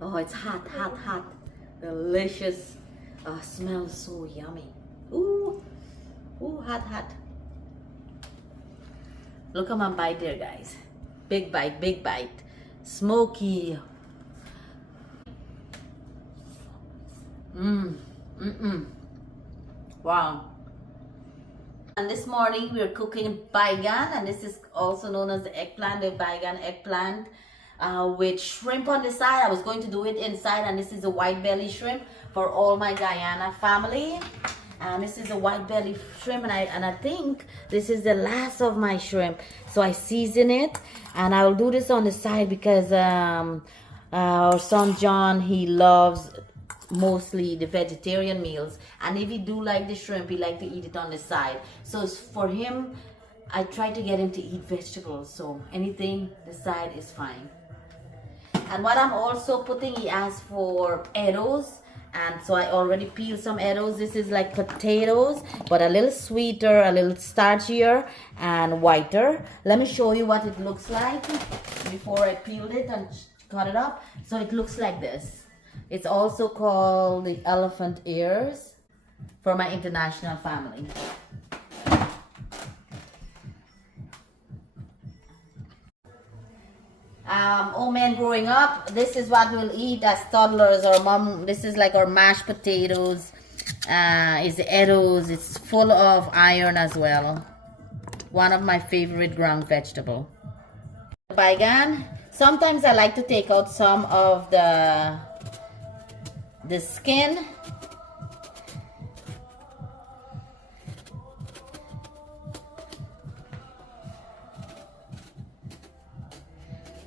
Oh, it's hot, hot, hot. Delicious. Smells so yummy. Ooh, ooh, hot, hot. Look at my bite there, guys. Big bite, big bite. Smoky. Wow. And this morning we're cooking Biagan, and this is also known as the eggplant, the Biagan eggplant with shrimp on the side. I was going to do it inside, and this is a white belly shrimp for all my Guyana family. And this is a white belly shrimp, and I think this is the last of my shrimp. So I season it, and I will do this on the side because our son John, he loves mostly the vegetarian meals, and if he do like the shrimp, he like to eat it on the side. So for him, I try to get him to eat vegetables, so anything the side is fine. And what I'm also putting, he asked for Eddoes, and so I already peeled some Eddoes. This is like potatoes, but a little sweeter, a little starchier and whiter. Let me show you what it looks like before I peeled it and cut it up. So it looks like this. It's also called the elephant ears for my international family. Oh man, growing up, this is what we'll eat as toddlers. Or mom, this is like our mashed potatoes. It's Eddoes. It's full of iron as well. One of my favorite ground vegetable. Biagan. Sometimes I like to take out some of the skin.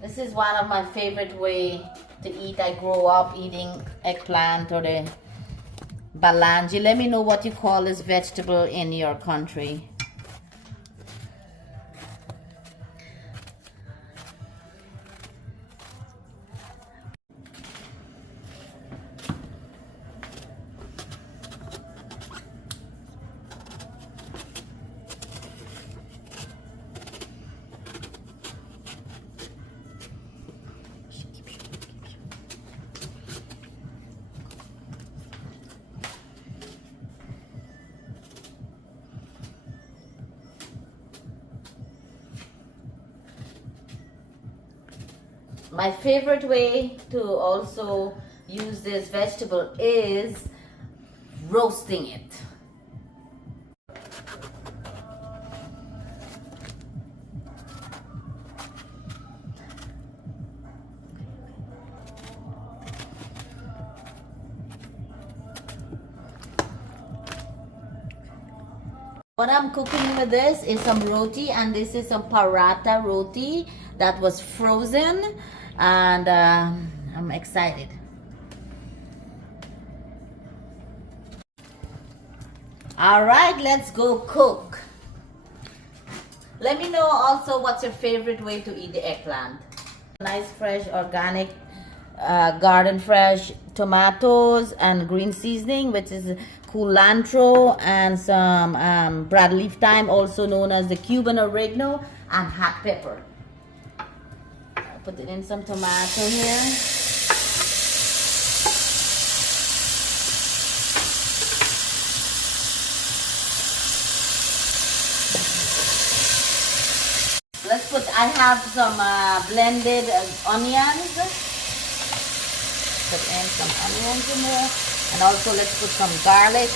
This is one of my favorite way to eat. I grew up eating eggplant or the balangi. Let me know what you call this vegetable in your country. My favorite way to also use this vegetable is roasting it. What I'm cooking with this is some roti, and this is some paratha roti that was frozen, and I'm excited. All right, let's go cook. Let me know also what's your favorite way to eat the eggplant. Nice fresh organic garden fresh tomatoes and green seasoning, which is culantro and some broadleaf thyme, also known as the Cuban oregano, and hot pepper. I'll put it in some tomato here. Let's put, I have some blended onions. Put in some onions in there. And also let's put some garlic.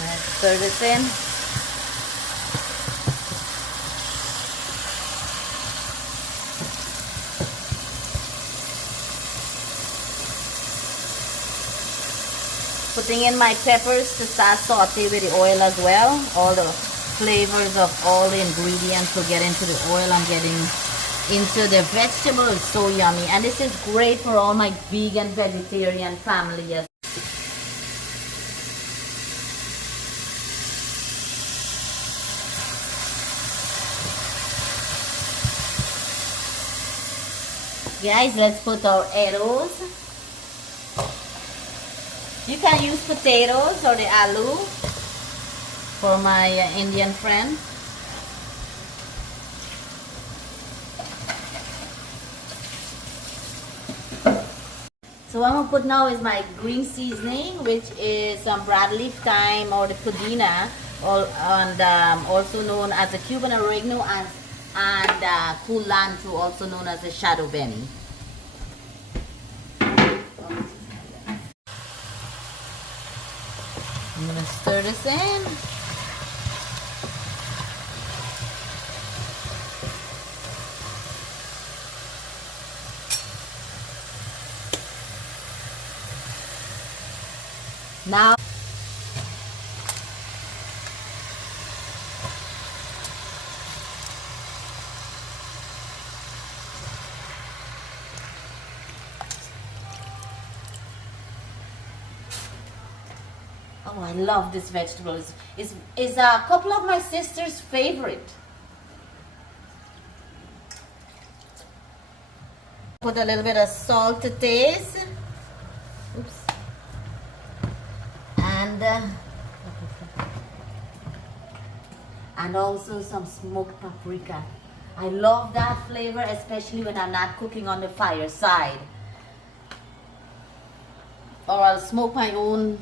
Let's stir this in. Putting in my peppers to start saute with the oil as well. All the flavors of all the ingredients will get into the oil. I'm getting into the vegetable. Is so yummy, and this is great for all my vegan vegetarian family. Yes. Guys, let's put our Eddoes. You can use potatoes or the aloo for my Indian friends. So what I'm gonna put now is my green seasoning, which is some broad leaf thyme or the pudina, and also known as the Cuban oregano, and culantro, also known as the shadow benni. I'm gonna stir this in. Now, oh, I love this vegetable. It's a couple of my sister's favorite. Put a little bit of salt to taste. Oops. And also some smoked paprika. I love that flavor, especially when I'm not cooking on the fireside. Or I'll smoke my own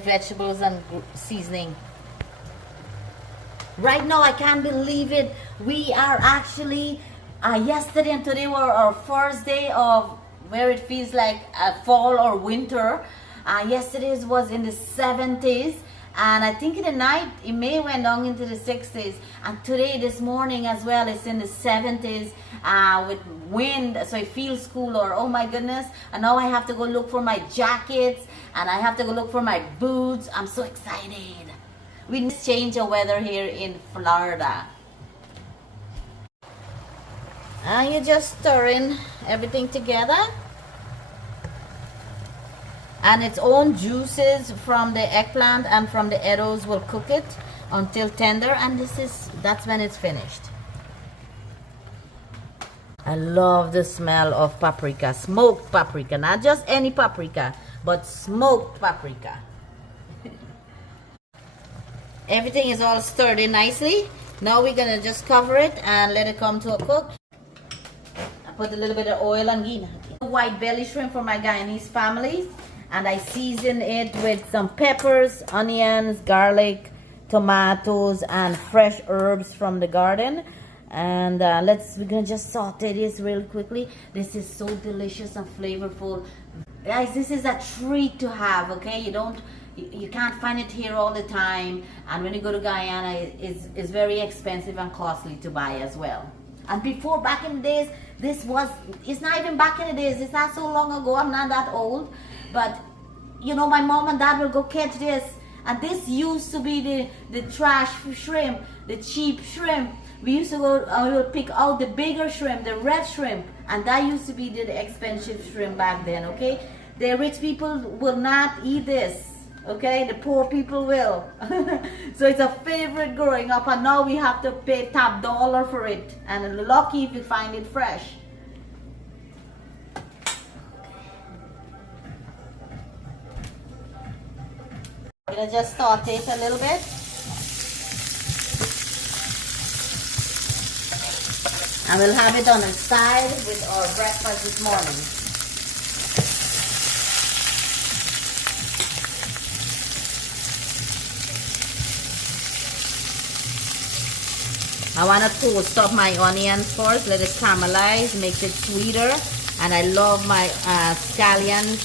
vegetables and seasoning. Right now, I can't believe it. We are actually yesterday and today were our first day of where it feels like fall or winter. Yesterday's was in the 70s, and I think in the night it may went down into the 60s, and today, this morning as well, it's in the 70s with wind, so it feels cooler. Oh my goodness. And now I have to go look for my jackets, and I have to go look for my boots. I'm so excited. We just change the weather here in Florida. And you're just stirring everything together. And its own juices from the eggplant and from the Eddoes will cook it until tender, and that's when it's finished. I love the smell of paprika, smoked paprika, not just any paprika, but smoked paprika. Everything is all stirred in nicely. Now we're gonna just cover it and let it come to a cook. I put a little bit of oil and ghee. White belly shrimp for my Guyanese family. And I season it with some peppers, onions, garlic, tomatoes, and fresh herbs from the garden. And we're gonna just saute this real quickly. This is so delicious and flavorful. Guys, this is a treat to have, okay? You can't find it here all the time. And when you go to Guyana, it's very expensive and costly to buy as well. And before, back in the days, it's not even back in the days, it's not so long ago, I'm not that old. But, you know, my mom and dad will go catch this. And this used to be the trash shrimp, the cheap shrimp. We used to go, we would pick out the bigger shrimp, the red shrimp. And that used to be the expensive shrimp back then, okay? The rich people will not eat this, okay? The poor people will. So it's a favorite growing up. And now we have to pay top dollar for it. And lucky if you find it fresh. I'm gonna just saute it a little bit. And we'll have it on the side with our breakfast this morning. I want to toast up my onions first, let it caramelize, makes it sweeter. And I love my scallions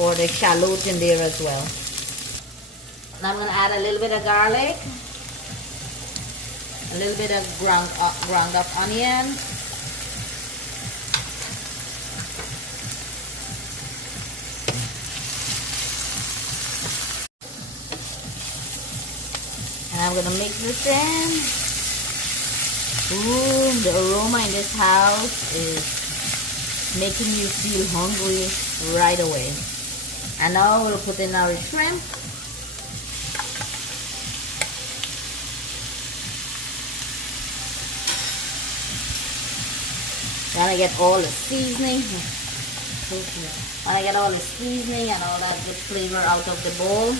or the shallots in there as well. And I'm going to add a little bit of garlic, a little bit of ground up onion, and I'm going to mix this in. Ooh, the aroma in this house is making you feel hungry right away. And now we'll put in our shrimp. Gotta get all the seasoning. Wanna get all the seasoning and all that good flavor out of the bowl.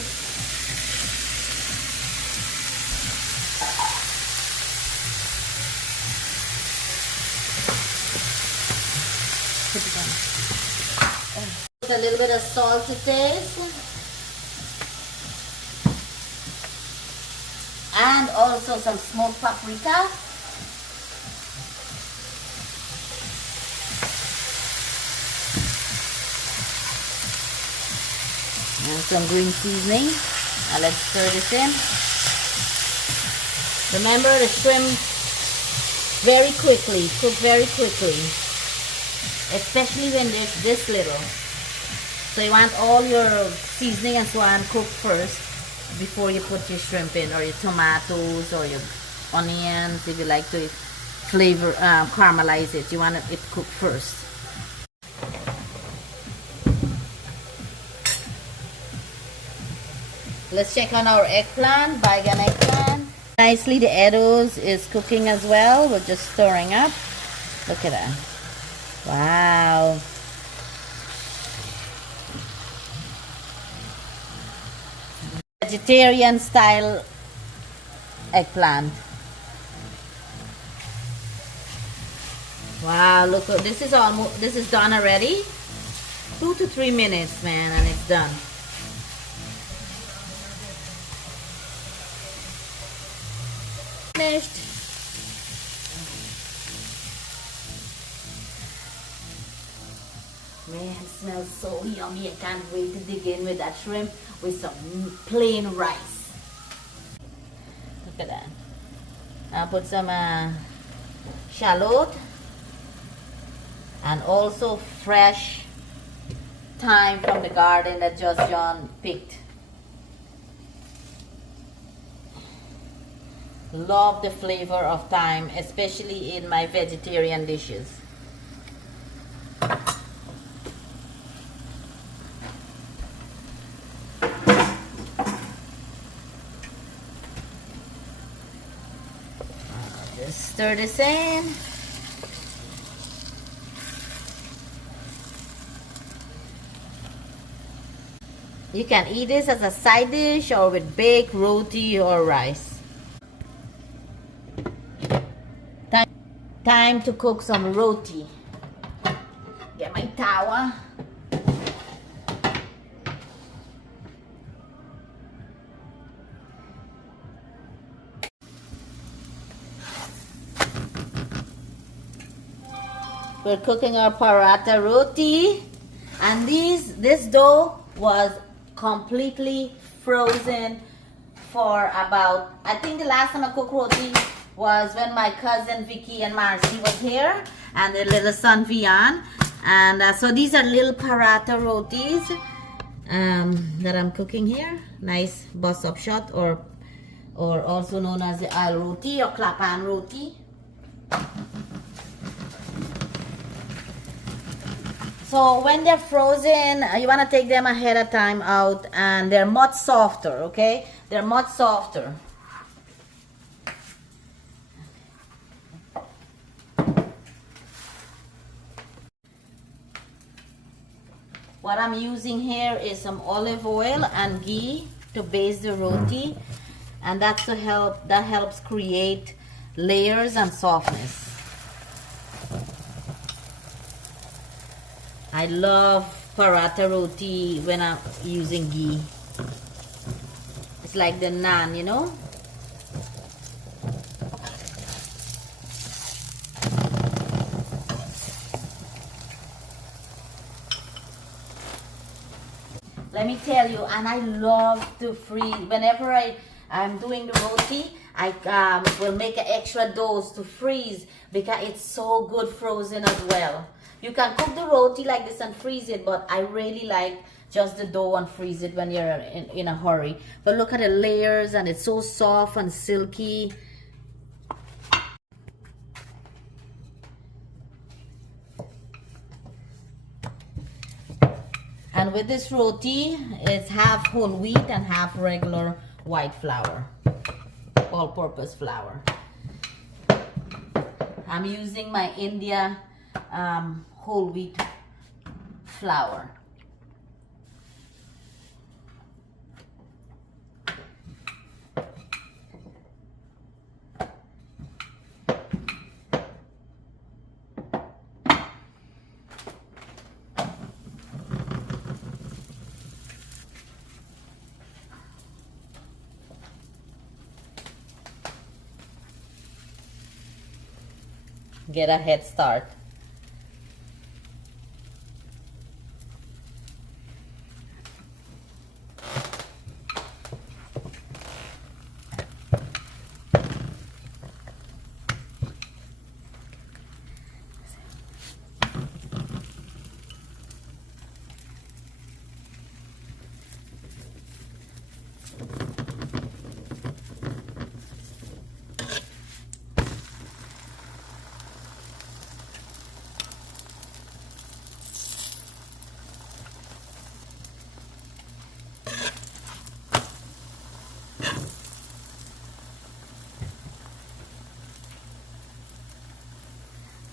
Put it on. a little bit of salt to taste. And also some smoked paprika. And some green seasoning. Now let's stir this in. Remember the shrimp very quickly, cook very quickly. Especially when there's this little. So you want all your seasoning and so on cooked first before you put your shrimp in, or your tomatoes or your onions if you like to flavor, caramelize it. You want it cooked first. Let's check on our eggplant, Biagan eggplant. Nicely, the Eddoes is cooking as well. We're just stirring up. Look at that. Wow. Vegetarian style eggplant. Wow, look, this is done already. 2 to 3 minutes, man, and it's done. Finished. Man, it smells so yummy. I can't wait to dig in with that shrimp with some plain rice. Look at that. I'll put some shallot and also fresh thyme from the garden that just John picked. Love the flavor of thyme, especially in my vegetarian dishes. Just stir this in. You can eat this as a side dish or with baked roti or rice. Time to cook some roti. Get my tawa. We're cooking our paratha roti, and this dough was completely frozen for about, I think the last time I cooked roti was when my cousin Vicky and Marcy was here, and their little son Vian. And so these are little paratha rotis that I'm cooking here. Nice bus up shot, or also known as the al roti or klapan roti. So when they're frozen, you want to take them ahead of time out, and they're much softer, okay? They're much softer. What I'm using here is some olive oil and ghee to baste the roti, and that helps create layers and softness. I love paratha roti when I'm using ghee. It's like the naan, you know. Let me tell you, and I love to freeze. Whenever I'm doing the roti, I will make an extra dose to freeze because it's so good frozen as well. You can cook the roti like this and freeze it, but I really like just the dough and freeze it when you're in a hurry. But look at the layers, and it's so soft and silky. And with this roti, it's half whole wheat and half regular white flour, all-purpose flour. I'm using my India whole wheat flour. get a head start.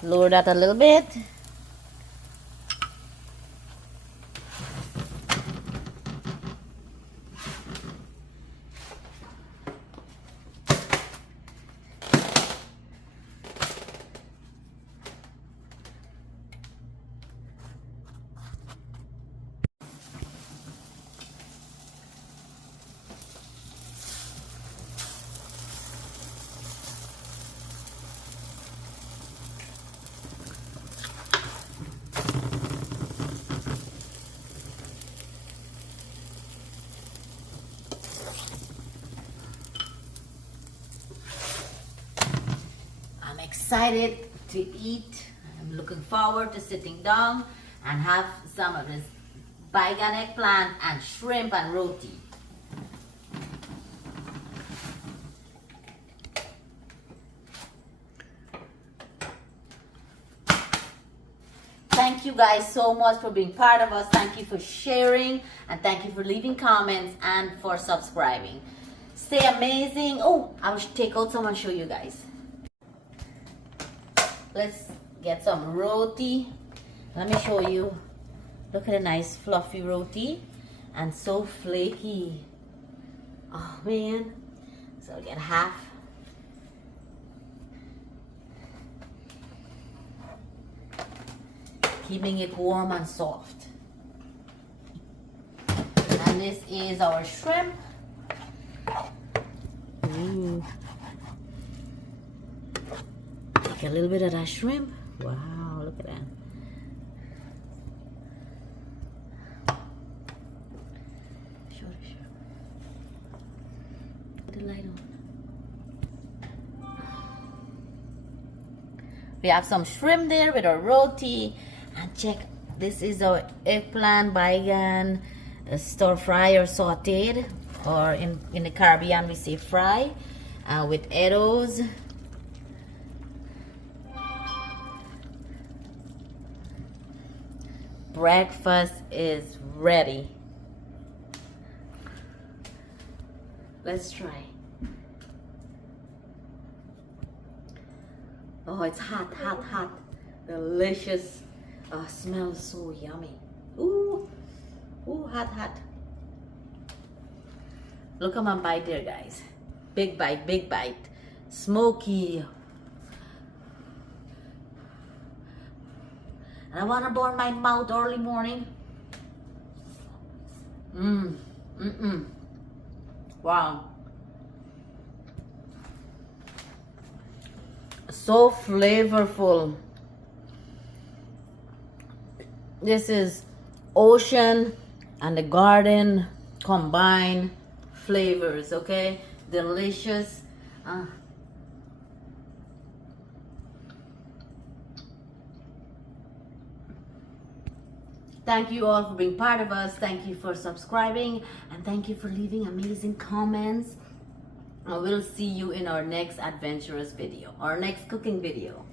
Lower that a little bit. Excited to eat. I'm looking forward to sitting down and have some of this Biagan eggplant and shrimp and roti. Thank you guys so much for being part of us. Thank you for sharing, and thank you for leaving comments and for subscribing. Stay amazing. Oh, I will take out some and show you guys. Let's get some roti. Let me show you. Look at a nice fluffy roti and so flaky. Oh man. So I'll get half. Keeping it warm and soft. And this is our shrimp. Ooh. Take a little bit of that shrimp. Wow, look at that. Sure. Put the light on. We have some shrimp there with our roti. And check, this is our eggplant, Biagan, stir fry or sauteed. Or in the Caribbean we say fry. With Eddoes. Breakfast is ready. Let's try. Oh, it's hot, hot, hot. Delicious. Oh, smells so yummy. Ooh, ooh, hot, hot. Look at my bite there, guys. Big bite, big bite. Smoky. And I want to burn my mouth early morning. Wow. So flavorful. This is ocean and the garden combined flavors, okay? Delicious. Thank you all for being part of us. Thank you for subscribing, and thank you for leaving amazing comments. I will see you in our next adventurous video, our next cooking video.